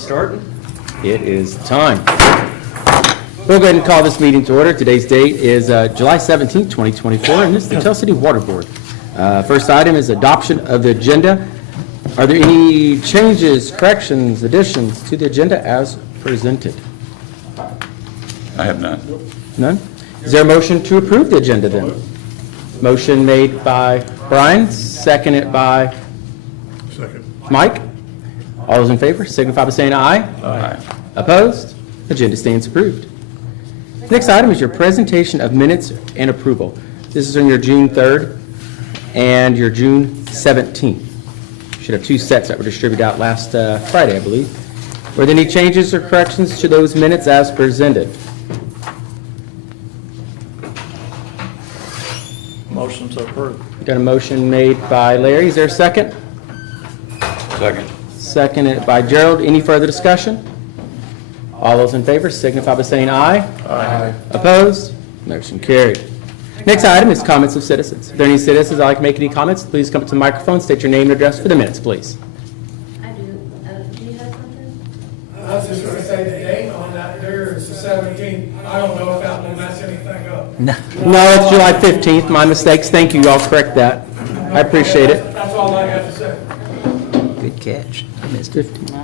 starting? It is time. We'll go ahead and call this meeting to order. Today's date is July 17th, 2024, and this is the Tell City Water Board. First item is adoption of the agenda. Are there any changes, corrections, additions to the agenda as presented? I have none. None? Is there a motion to approve the agenda then? Motion made by Brian, seconded by Mike. All those in favor signify by saying aye. Aye. Opposed? Agenda stands approved. Next item is your presentation of minutes and approval. This is on your June 3rd and your June 17th. Should have two sets that were distributed out last Friday, I believe. Were there any changes or corrections to those minutes as presented? Motion to approve. Got a motion made by Larry. Is there a second? Second. Seconded by Gerald. Any further discussion? All those in favor signify by saying aye. Aye. Opposed? Motion carried. Next item is comments of citizens. If there are any citizens that would like to make any comments, please come up to the microphone, state your name and address for the minutes, please. I do. Do you have something? I was just gonna say the date on that there is the 17th. I don't know if that will mess anything up. No, it's July 15th. My mistakes. Thank you. I'll correct that. I appreciate it. That's all I have to say. Good catch. I missed it. 15.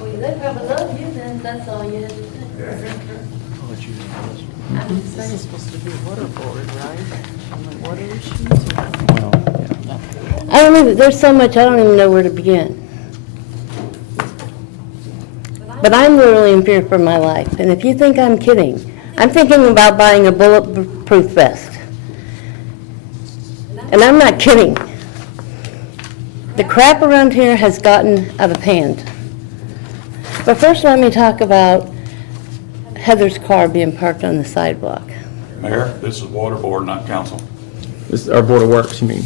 Well, they probably love you then, that's all you had to say. I'm just saying. It's supposed to be water board, right? On the water issues? I don't even, there's so much, I don't even know where to begin. But I'm literally in fear for my life, and if you think I'm kidding, I'm thinking about buying a bulletproof vest. And I'm not kidding. The crap around here has gotten out of hand. But first, let me talk about Heather's car being parked on the sidewalk. Mayor, this is water board, not council. This is our Board of Works, you mean?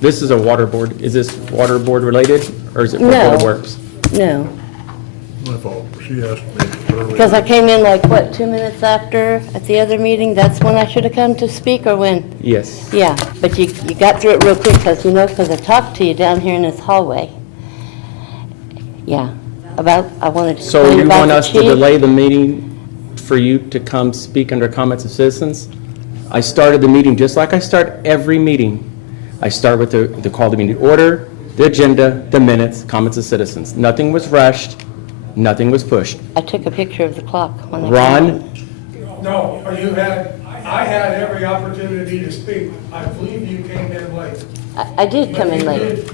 This is a water board. Is this water board related, or is it for No. Board of Works? No, My fault. She asked me earlier. because I came in like, what, 2 minutes after at the other meeting? That's when I should have come to speak, or when? Yes. Yeah, but you got through it real quick, because I talked to you down here in this hallway. Yeah, I wanted to So complain you about want the us to chief. delay the meeting for you to come speak under comments of citizens? I started the meeting just like I start every meeting. I start with the call to meeting order, the agenda, the minutes, comments of citizens. Nothing was rushed, nothing was pushed. I took a picture of the clock when I came Ron, in. No, I had every opportunity to speak. I believe you came in late. I did come in You late. did-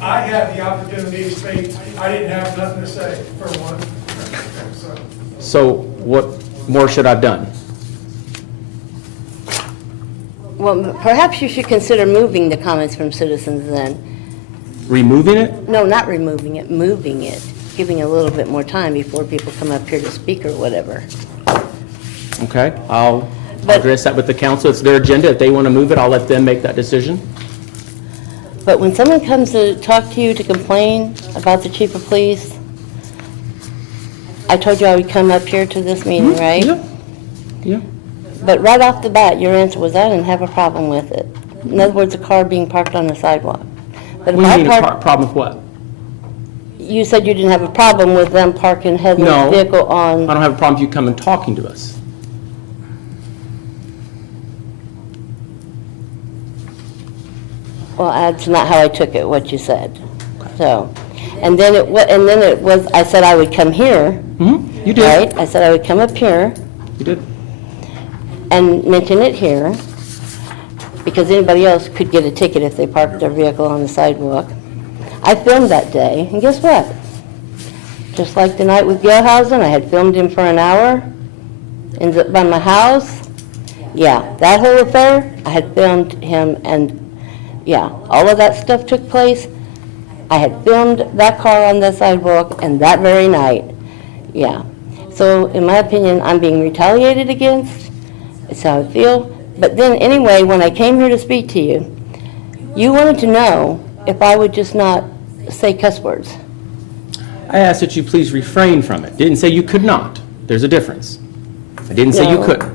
I had the opportunity to speak. I didn't have nothing to say, for one. so what more should I have done? Well, perhaps you should consider moving the comments from citizens then. Removing it? No, not removing it, moving it, giving a little bit more time before people come up here to speak or whatever. Okay, I'll But- address that with the council. It's their agenda. If they want to move it, I'll let them make that decision. But when someone comes to talk to you to complain about the chief of police, I told you I would come up here to this meeting, right? Yeah. But right off the bat, your answer was, I didn't have a problem with it. In other words, a car being parked on the sidewalk. But if What do you I mean, a park, problem with what? you said you didn't have a problem with them parking No. Heather's vehicle on. I don't have a problem with you coming talking to us. Well, that's not how I took it, what you said. So, and then it was, I said I would come here, You did. right? I said I would come up here You did. and mention it here, because anybody else could get a ticket if they parked their vehicle on the sidewalk. I filmed that day, and guess what? Just like the night with Gilhausen, I had filmed him for an hour by my house. Yeah, that whole affair, I had filmed him, and yeah, all of that stuff took place. I had filmed that car on the sidewalk, and that very night, yeah. So, in my opinion, I'm being retaliated against. It's how I feel. But then, anyway, when I came here to speak to you, you wanted to know if I would just not say cuss words. I asked that you please refrain from it. Didn't say you could not. There's a difference. I didn't say you No. couldn't.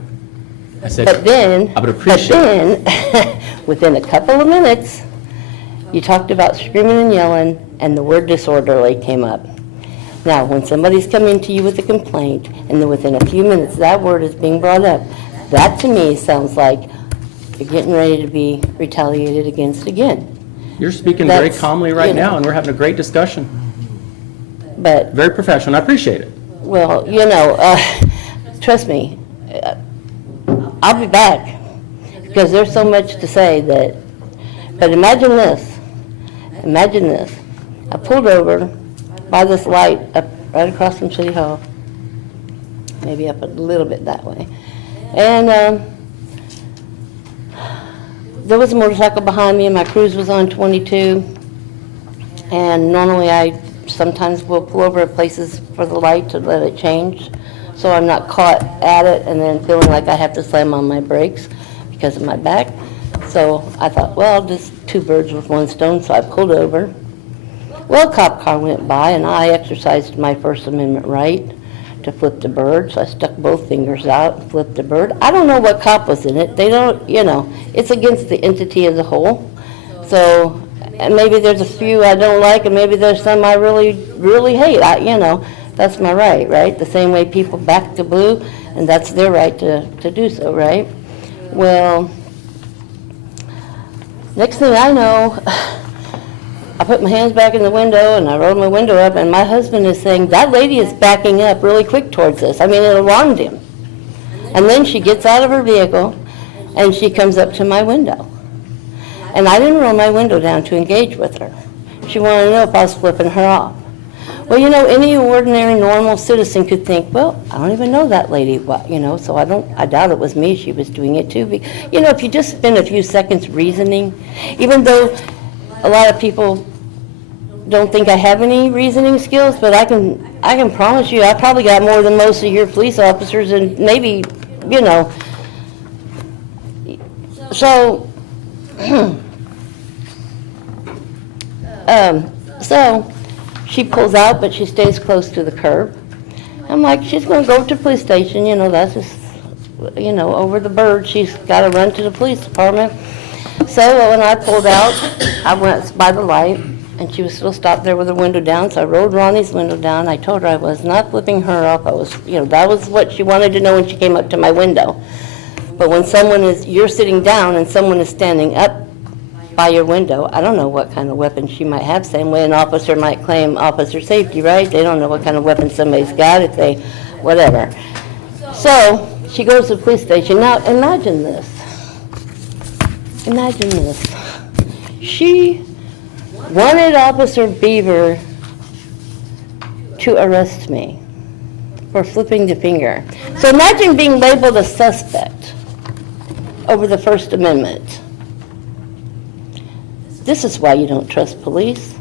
I said, But then, I would appreciate within a couple of minutes, you talked about screaming and yelling, and the word disorderly came up. Now, when somebody's coming to you with a complaint, and then within a few minutes, that word is being brought up, that to me sounds like you're getting ready to be retaliated against again. You're speaking very That's, calmly right you know. now, and we're having a great discussion. But, Very professional. I appreciate it. well, trust me, I'll be back, because there's so much to say that, but imagine this. I pulled over by this light up right across from City Hall, maybe up a little bit that way. And there was a motorcycle behind me, and my cruise was on 22. And normally I sometimes will pull over at places for the light to let it change, so I'm not caught at it and then feeling like I have to slam on my brakes because of my back. So I thought, well, just two birds with one stone, so I pulled over. Well, a cop car went by, and I exercised my First Amendment right to flip the bird, so I stuck both fingers out and flipped the bird. I don't know what cop was in it. They don't, it's against the entity as a whole. So, and maybe there's a few I don't like, and maybe there's some I really, really hate. That's my right? The same way people back the blue, and that's their right to do so, right? Well, next thing I know, I put my hands back in the window and I rolled my window up, and my husband is saying, that lady is backing up really quick towards us. I mean, it alarmed him. And then she gets out of her vehicle and she comes up to my window. And I didn't roll my window down to engage with her. She wanted to know if I was flipping her off. Well, any ordinary, normal citizen could think, well, I don't even know that lady, so I doubt it was me she was doing it to. If you just spend a few seconds reasoning, even though a lot of people don't think I have any reasoning skills, but I can promise you I probably got more than most of your police officers, and maybe, so, so she pulls out, but she stays close to the curb. I'm like, she's going to go to the police station, that's just, over the bird, she's got to run to the police department. So when I pulled out, I went by the light, and she was still stopped there with her window down, so I rolled Ronnie's window down. I told her I was not flipping her off. I was, that was what she wanted to know when she came up to my window. But when you're sitting down and someone is standing up by your window, I don't know what kind of weapon she might have. Same way an officer might claim officer safety, right? They don't know what kind of weapon somebody's got if they, whatever. So she goes to the police station. Now imagine this. Imagine this. She wanted Officer Beaver to arrest me for flipping the finger. So imagine being labeled a suspect over the First Amendment. This is why you don't trust police.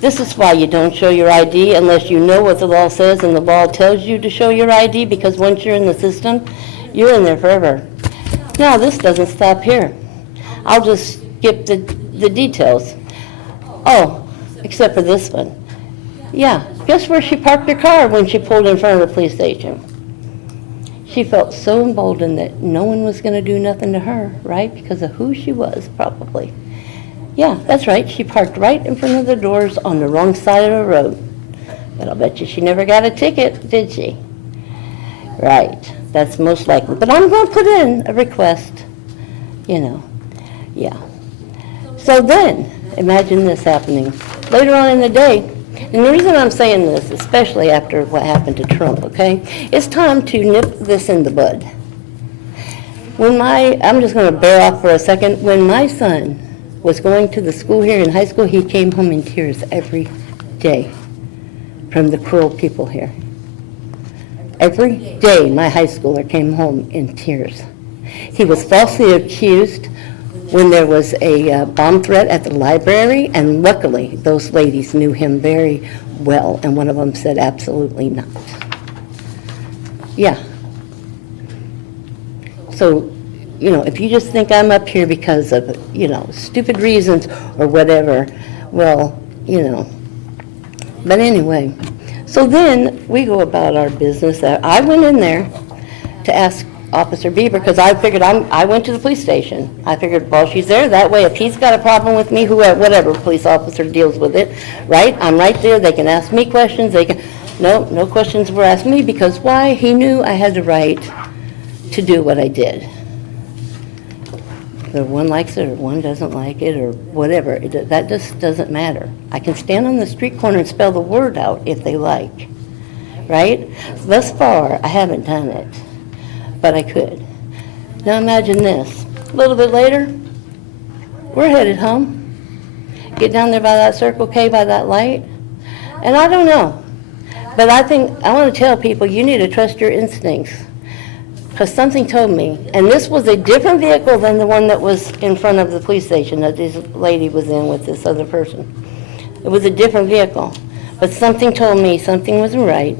This is why you don't show your ID unless you know what the law says and the law tells you to show your ID, because once you're in the system, you're in there forever. Now, this doesn't stop here. I'll just skip the details. Oh, except for this one. Yeah, guess where she parked her car when she pulled in front of the police station? She felt so emboldened that no one was going to do nothing to her, right? Because of who she was, probably. Yeah, that's right. She parked right in front of the doors on the wrong side of the road. But I'll bet you she never got a ticket, did she? Right, that's most likely. But I'm going to put in a request, yeah. So then, imagine this happening later on in the day. And the reason I'm saying this, especially after what happened to Trump, okay, it's time to nip this in the bud. I'm just going to bear off for a second. When my son was going to the school here in high school, he came home in tears every day from the cruel people here. Every day my high schooler came home in tears. He was falsely accused when there was a bomb threat at the library, and luckily those ladies knew him very well, and one of them said absolutely not. Yeah. So, if you just think I'm up here because of, stupid reasons or whatever, well, But anyway, so then we go about our business. I went in there to ask Officer Bieber, because I figured I went to the police station. I figured, well, she's there, that way if he's got a problem with me, whoever, whatever police officer deals with it, right? I'm right there, they can ask me questions, they can, no questions were asked me, because why? He knew I had the right to do what I did. Whether one likes it or one doesn't like it or whatever, that just doesn't matter. I can stand on the street corner and spell the word out if they like, right? Thus far, I haven't done it, but I could. Now imagine this. A little bit later, we're headed home. Get down there by that Circle K, by that light, and I don't know. But I want to tell people, you need to trust your instincts. Because something told me, and this was a different vehicle than the one that was in front of the police station that this lady was in with this other person. It was a different vehicle. But something told me something wasn't right.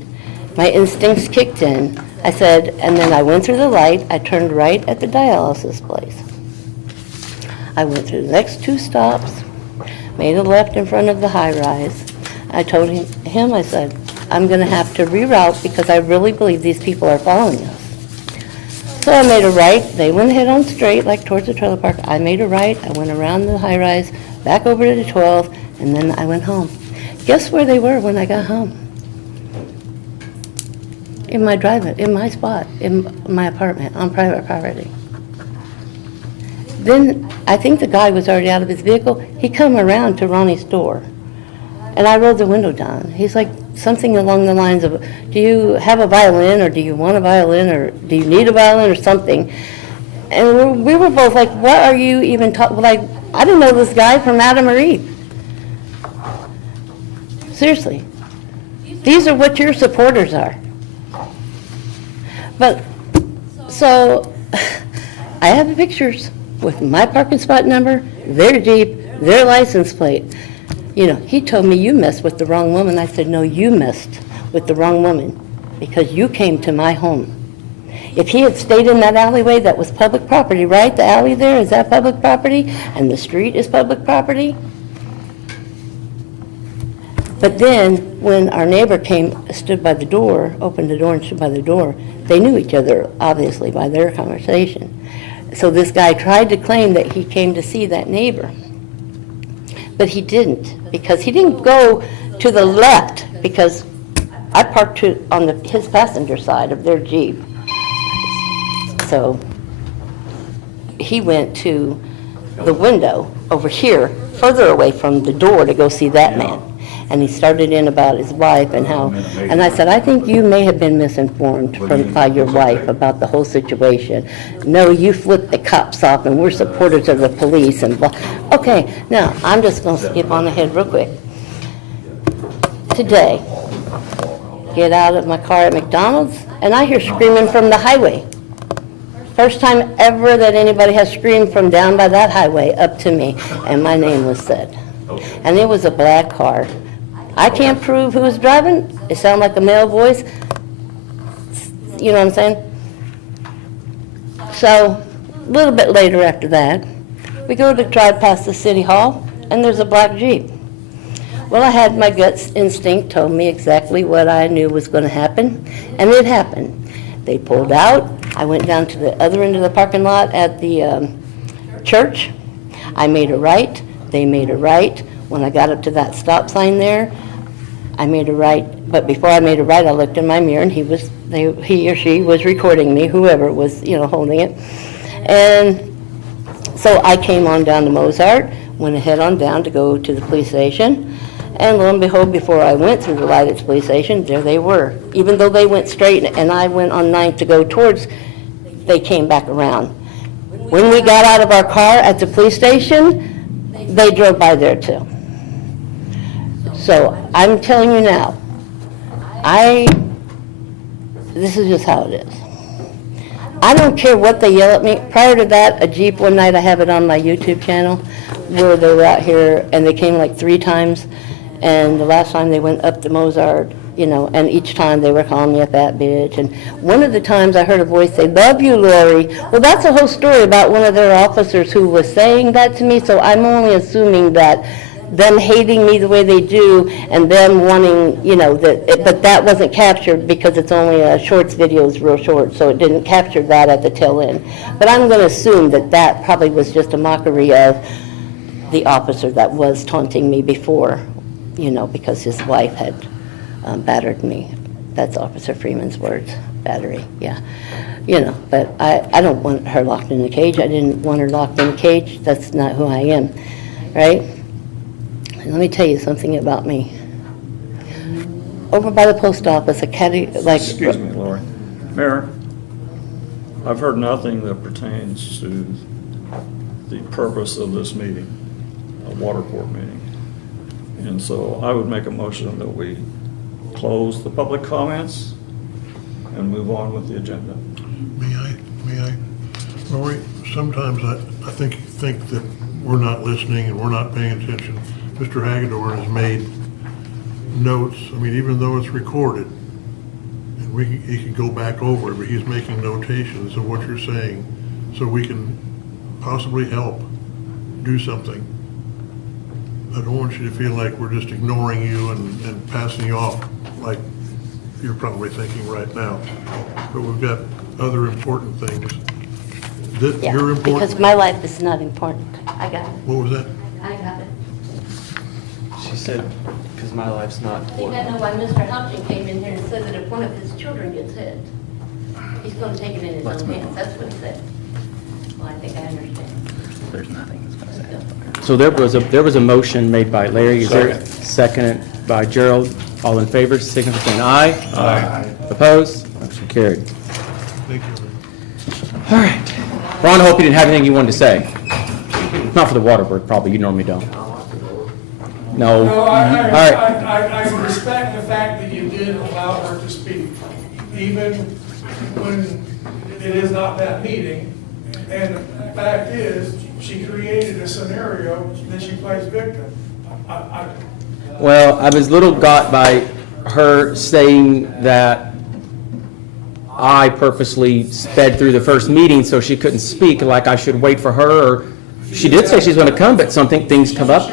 My instincts kicked in. I said, and then I went through the light. I turned right at the dialysis place. I went through the next 2 stops, made a left in front of the high-rise. I told him, I said, I'm going to have to reroute because I really believe these people are following us. So I made a right. They went ahead on straight, like towards the trailer park. I made a right. I went around the high-rise, back over to the 12, and then I went home. Guess where they were when I got home? In my drive-in, in my spot, in my apartment, on private property. Then I think the guy was already out of his vehicle. He come around to Ronnie's door, and I rolled the window down. He's like, something along the lines of, do you have a violin, or do you want a violin, or do you need a violin, or something? And we were both like, what are you even talking, like, I didn't know this guy from Adam or Eve. Seriously. These are what your supporters are. But, so, I have the pictures with my parking spot number, their Jeep, their license plate. You know, he told me, you messed with the wrong woman. I said, no, you messed with the wrong woman because you came to my home. If he had stayed in that alleyway, that was public property, right? The alley there, is that public property? And the street is public property? But then, when our neighbor came, stood by the door, opened the door and stood by the door, they knew each other, obviously, by their conversation. So this guy tried to claim that he came to see that neighbor. But he didn't, because he didn't go to the left, because I parked on his passenger side of their Jeep. So he went to the window over here, further away from the door to go see that man. And he started in about his wife and how, and I said, I think you may have been misinformed by your wife about the whole situation. No, you flipped the cops off and we're supporters of the police and blah. Okay, now, I'm just going to skip on ahead real quick. Today, get out of my car at McDonald's and I hear screaming from the highway. First time ever that anybody has screamed from down by that highway up to me, and my name was said. And it was a black car. I can't prove who was driving. It sounded like a male voice. You know what I'm saying? So, a little bit later after that, we go to drive past the city hall, and there's a black Jeep. Well, I had my gut instinct told me exactly what I knew was going to happen, and it happened. They pulled out. I went down to the other end of the parking lot at the church. I made a right. They made a right. When I got up to that stop sign there, I made a right. But before I made a right, I looked in my mirror, and he or she was recording me, whoever was, holding it. And so I came on down to Mozart, went ahead on down to go to the police station. And lo and behold, before I went through the light at the police station, there they were. Even though they went straight and I went on 9th to go towards, they came back around. When we got out of our car at the police station, they drove by there too. So I'm telling you now, this is just how it is. I don't care what they yell at me. Prior to that, a Jeep one night, I have it on my YouTube channel, where they were out here and they came like 3 times. And the last time they went up to Mozart, and each time they were calling me a fat bitch. And one of the times I heard a voice say, "Love you, Lori." Well, that's a whole story about one of their officers who was saying that to me, so I'm only assuming that them hating me the way they do and them wanting, but that wasn't captured because it's only a shorts video is real short, so it didn't capture that at the tail end. But I'm going to assume that that probably was just a mockery of the officer that was taunting me before, because his wife had battered me. That's Officer Freeman's words, battery, yeah. But I don't want her locked in a cage. I didn't want her locked in a cage. That's not who I am, right? And let me tell you something about me. Over by the post office, Excuse me, Lori. Mayor, I've heard nothing that pertains to the purpose of this meeting, a water board meeting. And so I would make a motion that we close the public comments and move on with the agenda. May I? Lori, sometimes I think you think that we're not listening and we're not paying attention. Mr. Hagedorn has made notes, even though it's recorded, and he can go back over it, but he's making notations of what you're saying, so we can possibly help do something. I don't want you to feel like we're just ignoring you and passing you off like you're probably thinking right now. But we've got other important things. yeah, You're important. because my life is not important. I got it. What was that? I got it. She said, because my life's not I think I know why Mr. Houchin came in here and said that if one of his children gets hit, he's going to take it in his own hands. That's what he said. Well, I think I understand. There's nothing that's going to say. So there was a motion made by Larry. Is there seconded by Gerald? All in favor, signify by saying aye. Aye. Opposed? Motion carried. Thank you. All right. Ron, I hope you didn't have anything you wanted to say. Not for the water board, probably. You normally don't. No. No, All right. I respect the fact that you did allow her to speak, even when it is not that meeting. And the fact is, she created a scenario that she plays victim. Well, I was a little got by her saying that I purposely sped through the first meeting so she couldn't speak, like I should wait for her, or she did say she's going to come, but things come up.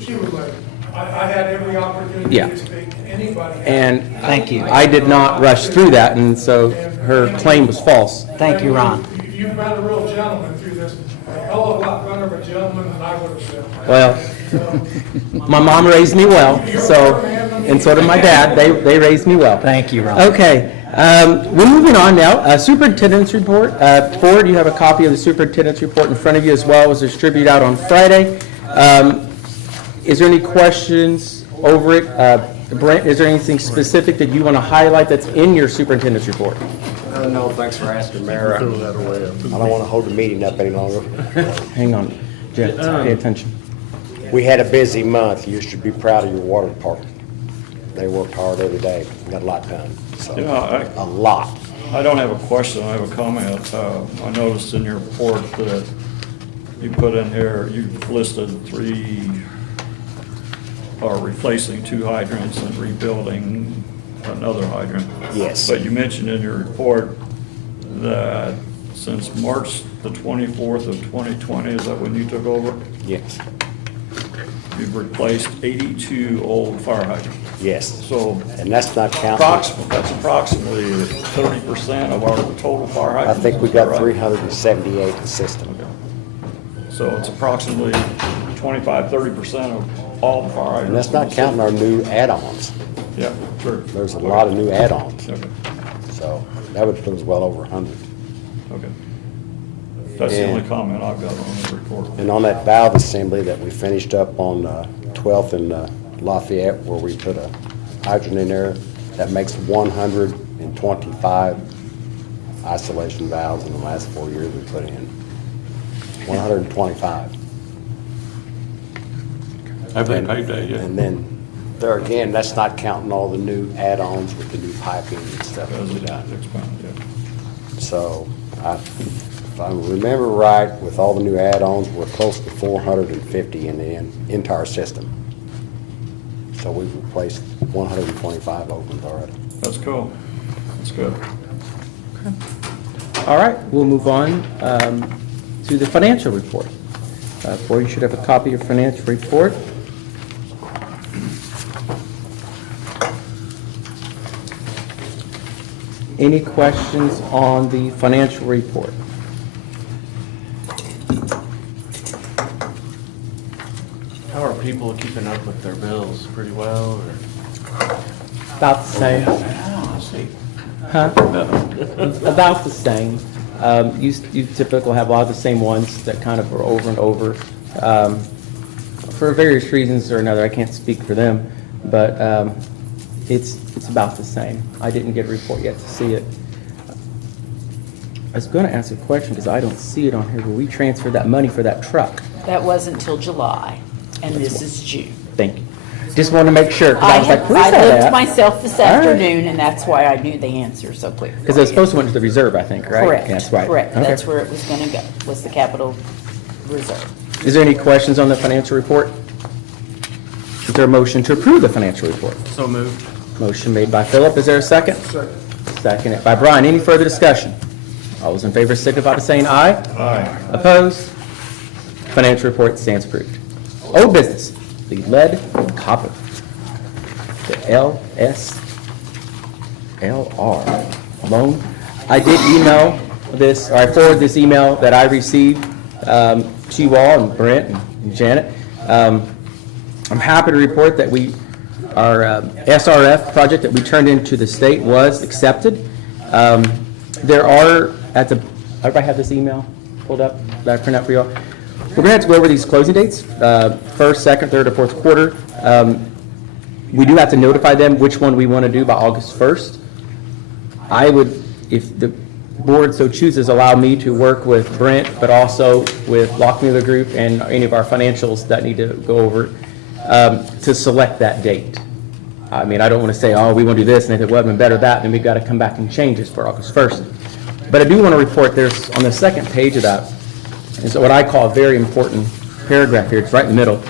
She was late. I had every opportunity Yeah. to speak to anybody. And Thank you. I did not rush through that, and so her claim was false. Thank you, Ron. You've been a real gentleman through this, a hell of a lot better of a gentleman than I would have been. Well, my mom raised me well, and so did my dad. They raised me well. Thank you, Ron. Okay, we're moving on now. Superintendent's report. Ford, you have a copy of the superintendent's report in front of you as well. It was distributed out on Friday. Is there any questions over it? Brent, is there anything specific that you want to highlight that's in your superintendent's report? No, thanks for asking, Mayor. Throw that away. I don't want to hold the meeting up any longer. Hang on, Jeff, pay attention. We had a busy month. You should be proud of your water department. They worked hard every day, got a lot done, so, Yeah, a lot. I don't have a question, I have a comment. I noticed in your report that you put in here, you listed replacing 2 hydrants and rebuilding another hydrant. Yes. But you mentioned in your report that since March the 24th of 2020, is that when you took over? Yes, You've replaced 82 old fire hydrants. yes. So And that's not counting, that's approximately 30% of our total fire I hydrants. think we got Right. 378 in the system. So it's approximately 25-30% of all the fire hydrants. And that's not counting our new add-ons. Yeah, sure. There's a lot of new add-ons, Okay, so that would put us well over 100. okay. That's the only And- comment I've got on the report. And on that valve assembly that we finished up on 12th and Lafayette, where we put a hydrant in there, that makes 125 isolation valves in the last 4 years we put in. 125. Have they paid that yet? And then, there again, that's not counting all the new add-ons with the new piping and stuff that As we it done. expounded, yeah. So, if I remember right, with all the new add-ons, we're close to 450 in the entire system. So we've replaced 125 ovens already. That's cool. That's good. All right, we'll move on to the financial report. Ford, you should have a copy of your financial report. Any questions on the financial report? How are people keeping up with their bills? Pretty well, or? About the same. Huh? About the same. You typically have a lot of the same ones that kind of are over and over. For various reasons or another, I can't speak for them, but it's about the same. I didn't get a report yet to see it. I was going to ask a question because I don't see it on here. Will we transfer that money for that truck? That wasn't till July, and this is June. Thank you. Just wanted to make sure, because I was like, where's I that looked at? myself this All right. afternoon, and that's why I knew the answer so quickly. Because it was supposed to went to the reserve, I think, right? Correct. That's right. Correct. Okay. That's where it was going to go, was the capital reserve. Is there any questions on the financial report? Is there a motion to approve the financial report? So moved. Motion made by Philip. Is there a second? Second. Seconded by Brian. Any further discussion? All those in favor signify by saying aye. Aye. Opposed? Financial report stands approved. Old business, the lead and copper, the LSLR loan. I did email this, or I forwarded this email that I received to you all, and Brent and Janet. I'm happy to report that our SRF project that we turned into the state was accepted. There are, everybody have this email pulled up that I print out for you all? We're going to have to go over these closing dates, first, second, third, or fourth quarter. We do have to notify them which one we want to do by August 1st. I would, if the board so chooses, allow me to work with Brent, but also with Lockmuller Group and any of our financials that need to go over to select that date. I mean, I don't want to say, oh, we want to do this, and if it wasn't better that, then we've got to come back and change this for August 1st. But I do want to report, there's, on the second page of that, is what I call a very important paragraph here. It's right in the middle.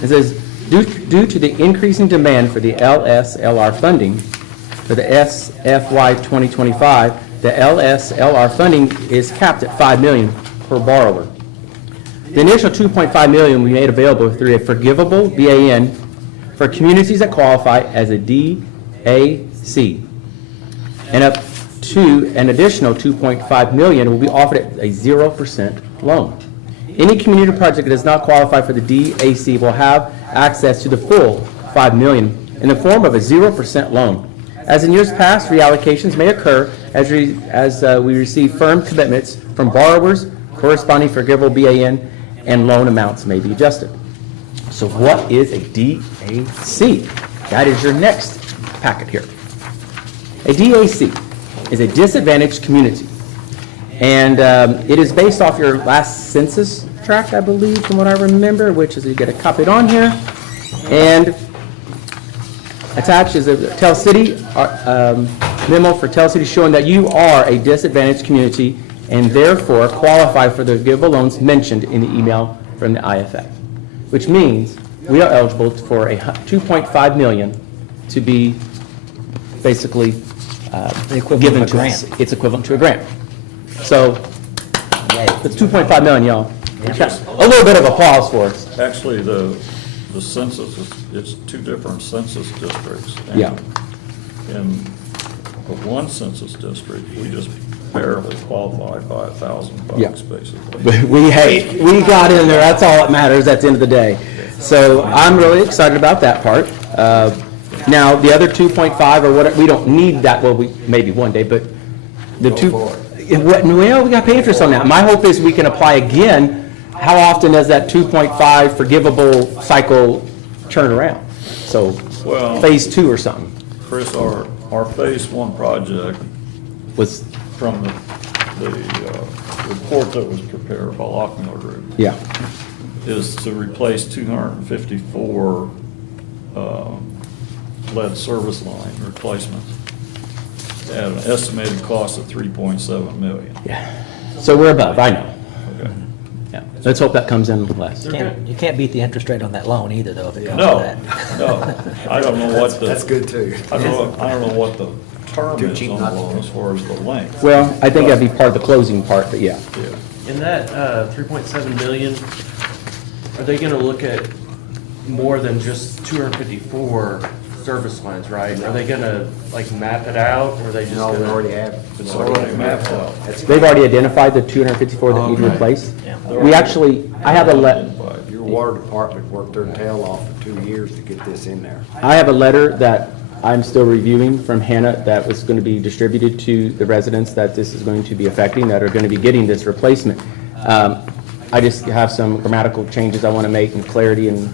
It says, due to the increasing demand for the LSLR funding for the SFY 2025, the LSLR funding is capped at $5 million per borrower. The initial $2.5 million we made available through a forgivable BAN for communities that qualify as a DAC, and up to an additional $2.5 million will be offered at a 0% loan. Any community project that does not qualify for the DAC will have access to the full $5 million in the form of a 0% loan. As in years past, reallocations may occur as we receive firm commitments from borrowers, corresponding forgivable BAN, and loan amounts may be adjusted. So what is a DAC? That is your next packet here. A DAC is a disadvantaged community. And it is based off your last census tract, I believe, from what I remember, which is, you get a copy on here. And attached is a Tell City memo for Tell City showing that you are a disadvantaged community and therefore qualify for the forgivable loans mentioned in the email from the IFF, which means we are eligible for a $2.5 million to be basically given to us. It's equivalent to a grant. So it's $2.5 million, y'all. A little bit of applause for us. Actually, the census, it's two different census districts. And Yeah. In the one census district, we just barely qualified by $1,000 Yeah. basically. We got in there, that's all that matters at the end of the day. So I'm really excited about that part. Now, the other 2.5 or what, we don't need that, well, we, maybe one day, but the well, we got to pay interest on that. My hope is we can apply again. How often does that 2.5 forgivable cycle turn around? So Well- phase 2 or something Chris, our phase one project, was, from the report that was prepared by Lockmuller Group, yeah. is to replace 254 lead service line replacements at an estimated cost of $3.7 million. Yeah. So we're above, I know. Okay. Yeah. Let's hope that comes in less. You can't beat the interest rate on that loan either, though, if it comes to No, that. no, I don't know what the. That's good, too. I don't know what the term Too is cheap on not the to loan do. as far as the length. Well, I think that'd be part of the closing part, but yeah. Yeah. In that 3.7 million, are they gonna look at more than just 254 service lines, right? Are they gonna, like, map it out, or are they just No, we gonna? already have. It's already mapped out. They've already identified the 254 that need Okay. replaced. We actually, I have a Your water department worked their tail off for 2 years to get this in there. I have a letter that I'm still reviewing from Hannah that was going to be distributed to the residents that this is going to be affecting, that are going to be getting this replacement. I just have some grammatical changes I want to make and clarity and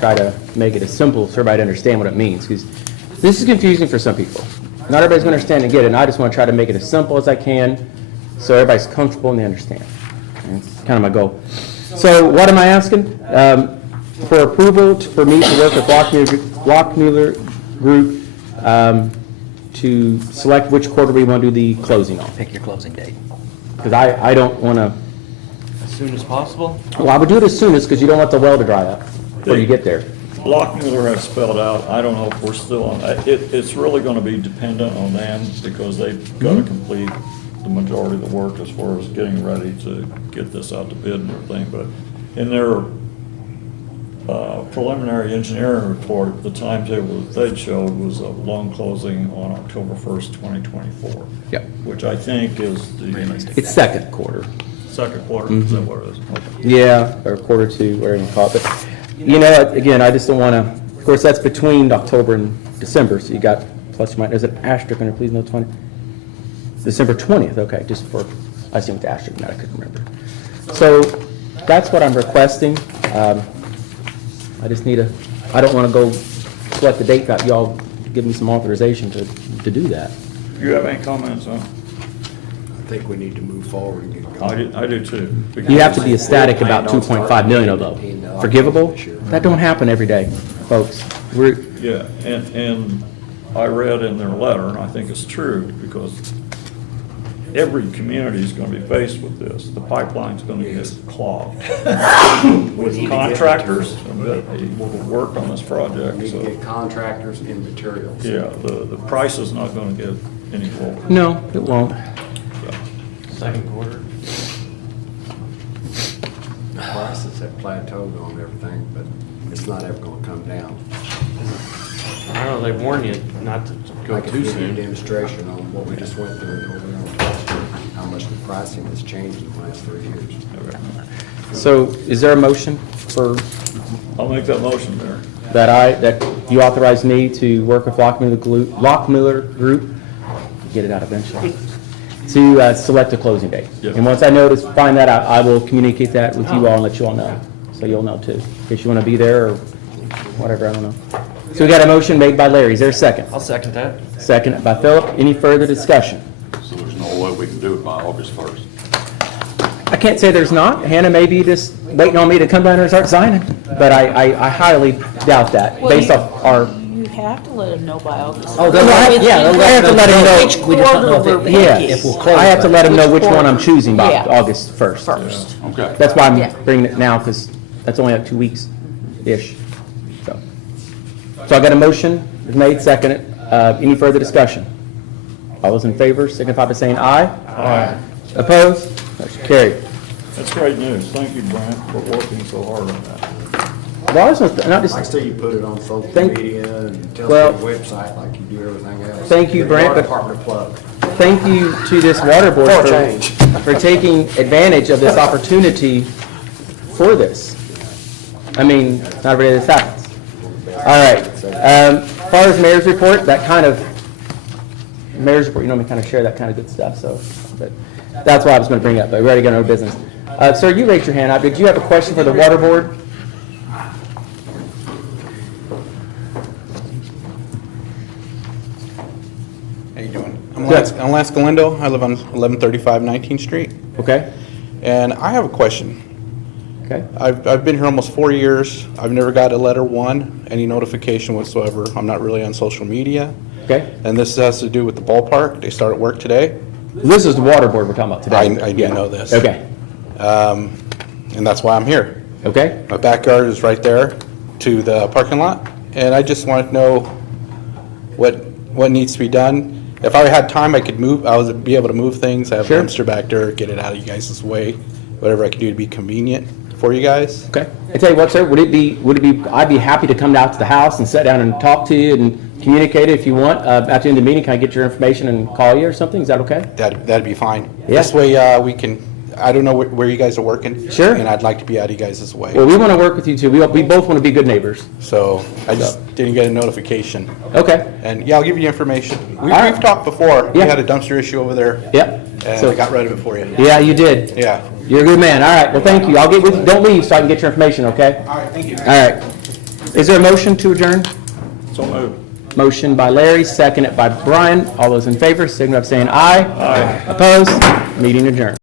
try to make it as simple so everybody understand what it means, because this is confusing for some people. Not everybody's going to understand and get it, and I just want to try to make it as simple as I can so everybody's comfortable and they understand. And it's kind of my goal. So what am I asking? For approval for me to work with Lockmuller Group to select which quarter we want to do the closing on. Pick your closing date. Because I don't want to, As soon as possible? well, I would do it as soon as, because you don't want the well to dry up before you get there. Lockmuller has spelled out, I don't know if we're still on, it's really gonna be dependent on them because they've gotta complete the majority of the work as far as getting ready to get this out to bid and everything, but in their preliminary engineering report, the timetable that they'd showed was a loan closing on October 1st, 2024. Yep. Which I think is the It's second quarter. second quarter, is that what it is? Okay. Yeah, or quarter two, whatever you call it. But, you know, again, I just don't want to, of course, that's between October and December, so you got plus or minus, there's an asterisk in there, please, no 20. December 20th, okay, just for, I see what the asterisk meant, I couldn't remember. So that's what I'm requesting. I just need I don't want to go select the date without y'all give me some authorization to do that. Do you have any comments on? I think we need to move forward and get going. I do too. You have to be ecstatic about 2.5 million of though. Forgivable? That don't happen every day, folks. Yeah, and I read in their letter, and I think it's true, because every community is gonna be faced with this. The pipeline's gonna get clogged. With contractors that will work on this We project, need to so, get contractors and materials. yeah, the price is not gonna get any lower. No, it won't. Second quarter? Prices have plateaued on everything, but it's not ever gonna come down. I don't know, they warn you not to I go can too give you a soon. demonstration on what we just went through over there on 12th Street, how much the pricing has changed in the last 3 years. So is there a motion for I'll make that motion, Mayor. that you authorize me to work with Lockmuller Group, get it out eventually, to select a closing date? Yes. And once I find that out, I will communicate that with you all and let you all know, so you'll know too, in case you want to be there or whatever, I don't know. So we got a motion made by Larry, is there a second? I'll second that. Second by Philip, any further discussion? So there's no way we can do it by August 1st. I can't say there's not. Hannah may be just waiting on me to come down there and start signing, but I highly doubt that, based off our, You have to let them know by August. Oh, they'll let- yeah, they'll I have to let them know. Which We just don't know quarter we're yeah, picking. if we'll close I have to by- let them know Which which one I'm quarter? choosing by Yeah. August 1st. First. Okay. That's why Yeah. I'm bringing it now, because that's only like 2 weeks-ish. So I got a motion, made, seconded. Any further discussion? All those in favor signify by saying aye. Aye. Opposed? Motion carried. That's great news. Thank you, Brent, for working so hard on that. Well, I was not Like I just, say, you put it on social Thank- media and tell Well- the website like you do everything else. Thank you, Give Brent, Water but- Department a plug. thank you to this water board For a change. for taking advantage of this opportunity for this. I mean, not every day this happens. All right. As far as mayor's report, mayor's report, you know me, kind of share that kind of good stuff, so, but that's what I was going to bring up, but we already got no business. Sir, you raised your hand up. Did you have a question for the water board? How you doing? I'm Good. Lance Galindo. I live on 1135 19th Street. Okay, And I have a question. okay. I've been here almost 4 years. I've never got a letter, any notification whatsoever. I'm not really on social media. Okay. And this has to do with the ballpark. They started work today. This is the water board we're talking about today. I do Yeah. know this. Okay, And that's why I'm here. okay. My backyard is right there to the parking lot. And I just want to know what needs to be done. If I had time, I could move, I would be able to move things. I have a Sure. dumpster back there, get it out of you guys' way. Whatever I could do to be convenient for you guys. Okay. I tell you what, sir, would it be, I'd be happy to come out to the house and sit down and talk to you and communicate if you want. At the end of the meeting, can I get your information and call you or something? Is that okay? That'd be fine. Yeah. This way, we can, I don't know where you guys are working. Sure. And I'd like to be out of you guys' way. Well, we want to work with you too. We both want to be good neighbors. So I just didn't get a notification. Okay. And yeah, I'll give you information. All right. We've talked before. We Yeah. had a dumpster issue over there. Yep. And So- I got rid of it for you. Yeah, you did. Yeah. You're a good man. All right. Well, thank you. I'll get with you. Don't leave so I can get your information, okay? All right, thank you. All right. Is there a motion to adjourn? So moved. Motion by Larry, seconded by Brian. All those in favor, signify by saying aye. Aye. Opposed? Meeting adjourned.